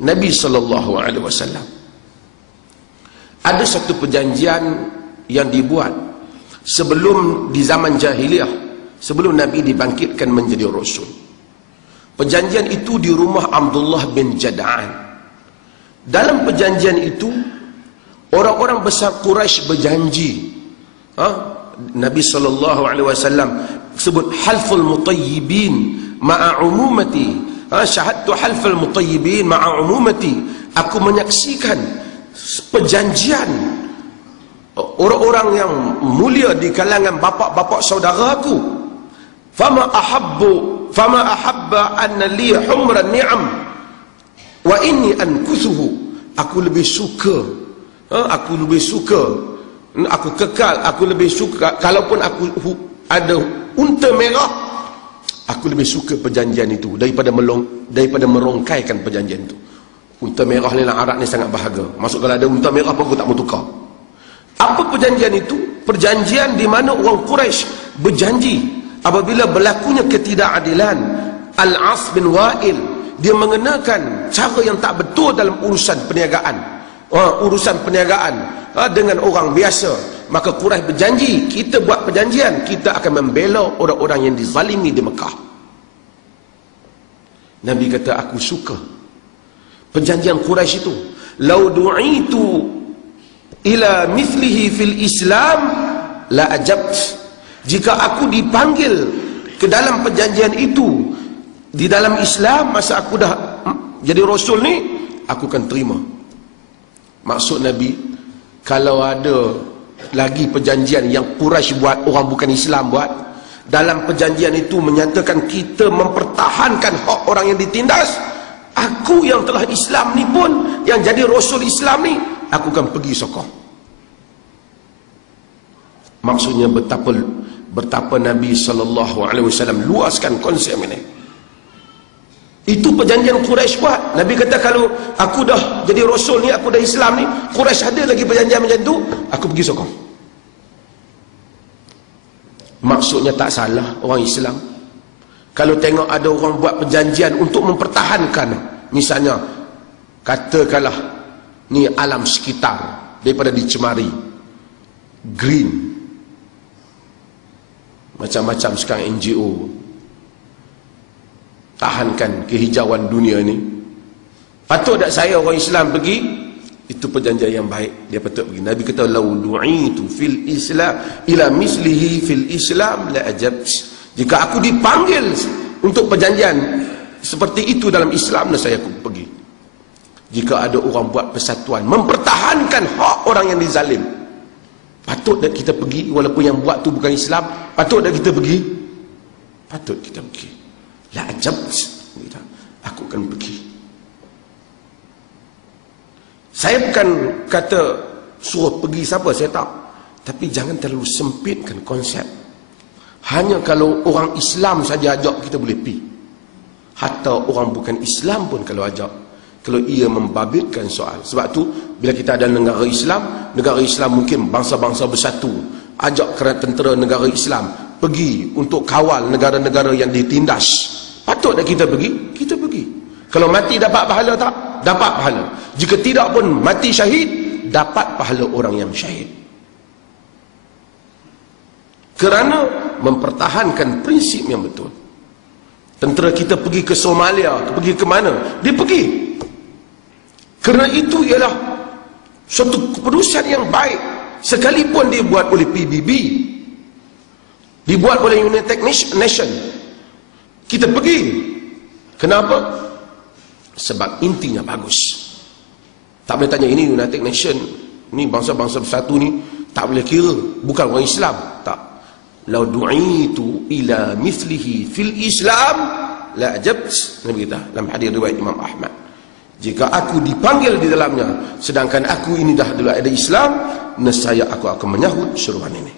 Nabi SAW. Ada satu perjanjian yang dibuat sebelum di zaman jahiliyah, sebelum Nabi dibangkitkan menjadi Rasul. Perjanjian itu di rumah Abdullah bin Jad'an. Dalam perjanjian itu, orang-orang besar Quraisy berjanji. Nabi SAW sebut halful mutayyibin ma'a umumati. Syahadtu halful mutayyibin ma'a umumati. Aku menyaksikan perjanjian orang-orang yang mulia di kalangan bapa-bapa saudaraku. Fama ahabba anna li humran ni'am wa inni ankuthuhu. Aku lebih suka, aku kekal, aku lebih suka, kalaupun aku ada unta merah, aku lebih suka perjanjian itu daripada merongkaikan perjanjian itu. Unta merah ni lah, Arab ni sangat bahagia. Maksud kalau ada unta merah pun aku tak mau tukar. Apa perjanjian itu? Perjanjian di mana orang Quraisy berjanji apabila berlakunya ketidakadilan. Al-As bin Wa'il, dia mengenakan cara yang tak betul dalam urusan perniagaan, dengan orang biasa, maka Quraisy berjanji, kita buat perjanjian, kita akan membela orang-orang yang dizalimi di Mekah. Nabi kata, aku suka perjanjian Quraisy itu. Lau du'itu ila mithlihi fil Islam la ajabt. Jika aku dipanggil ke dalam perjanjian itu di dalam Islam, masa aku dah jadi Rasul ni, aku akan terima. Maksud Nabi, kalau ada lagi perjanjian yang Quraisy buat, orang bukan Islam buat, dalam perjanjian itu menyatakan kita mempertahankan hak orang yang ditindas, aku yang telah Islam ni pun, yang jadi Rasul Islam ni, aku akan pergi sokong. Maksudnya betapa Nabi SAW luaskan konsep ini. Itu perjanjian Quraisy buat. Nabi kata, kalau aku dah jadi Rasul ni, aku dah Islam ni, Quraisy ada lagi perjanjian macam tu, aku pergi sokong. Maksudnya tak salah orang Islam kalau tengok ada orang buat perjanjian untuk mempertahankan, misalnya katakanlah ni alam sekitar daripada dicemari, green, macam-macam sekarang NGO tahankan kehijauan dunia ni. Patut tak saya orang Islam pergi? Itu perjanjian yang baik, dia patut pergi. Nabi kata, lau du'itu fil Islam ila mislihi fil Islam la ajabt. Jika aku dipanggil untuk perjanjian seperti itu dalam Islam, saya akan pergi. Jika ada orang buat persatuan mempertahankan hak orang yang dizalim, patut tak kita pergi? Walaupun yang buat tu bukan Islam, patut tak kita pergi? Patut kita pergi. La ajabt, aku akan pergi. Saya bukan kata suruh pergi siapa, saya tak. Tapi jangan terlalu sempitkan konsep. Hanya kalau orang Islam saja ajak, kita boleh pergi. Hatta orang bukan Islam pun kalau ajak, kalau ia membabitkan soal. Sebab tu bila kita ada negara Islam mungkin bangsa-bangsa bersatu, ajak tentera negara Islam pergi untuk kawal negara-negara yang ditindas. Patut tak kita pergi? Kita pergi. Kalau mati dapat pahala tak? Dapat pahala. Jika tidak pun mati syahid, dapat pahala orang yang syahid. Kerana mempertahankan prinsip yang betul. Tentera kita pergi ke Somalia, pergi ke mana? Dia pergi. Kerana itu ialah suatu keputusan yang baik. Sekalipun dibuat oleh PBB, dibuat oleh United Nations, kita pergi. Kenapa? Sebab intinya bagus. Tak boleh tanya ini United Nations, ni bangsa-bangsa bersatu ni, tak boleh kira bukan orang Islam. Tak. Lau du'itu ila mithlihi fil Islam la ajabt. Nabi kita dalam hadis riwayat Imam Ahmad, jika aku dipanggil di dalamnya sedangkan aku ini dah ada Islam, nescaya aku akan menyahut seruan ini.